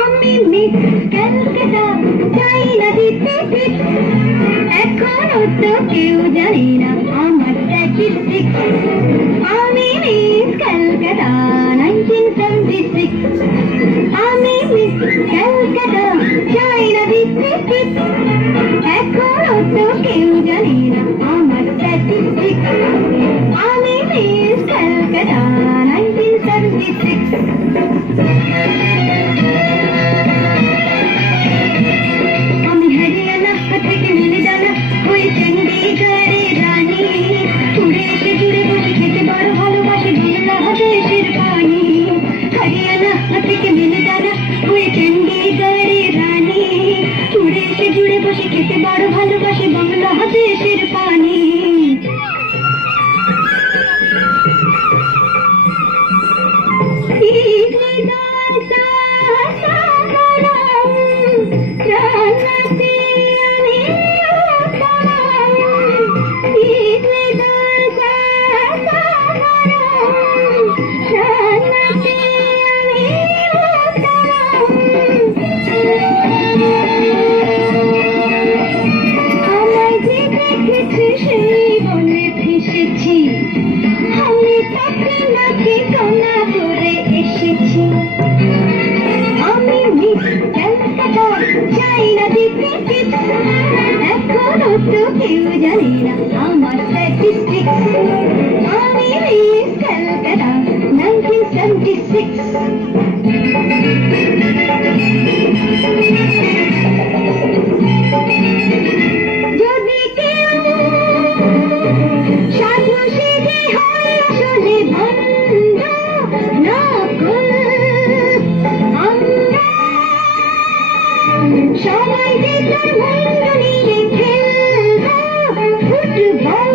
আমি মিস ক্যালকাটা চাই না দিতে টিপ, এখনো তো কেউ জানি না আমার স্ট্যাটিস্টিক্স। আমি মিস ক্যালকাটা 1976, আমি মিস ক্যালকাটা চাই না দিতে টিপ, এখনো তো কেউ জানি না আমার স্ট্যাটিস্টিক্স। আমি মিস ক্যালকাটা 1976। আমি হরিয়ানা থেকে মিলিদানা হয়ে চণ্ডীগড়ের রানী, উড়ে এসে জুড়ে বসে খেতে বড় ভালোবাসি বাংলাদেশের পানি। হরিয়ানা থেকে মিলিদানা হয়ে চণ্ডীগড়ের রানী, উড়ে এসে জুড়ে বসে খেতে বড় ভালোবাসি বাংলাদেশের পানি। সেই বনে ভেসেছি, আমি তাকে নাকি কানা করে এসেছি। আমি মিস ক্যালকাটা চাই না দিতে টিপস, এখনো তো কেউ জানি না আমার স্ট্যাটিস্টিক্স। আমি মিস ক্যালকাটা 1976। যদি কেউ সাধু সেজে হয় আসলে ভণ্ড নকল, আমরা সবাই যে তার ভণ্ড নিয়ে খেলব ফুটবল।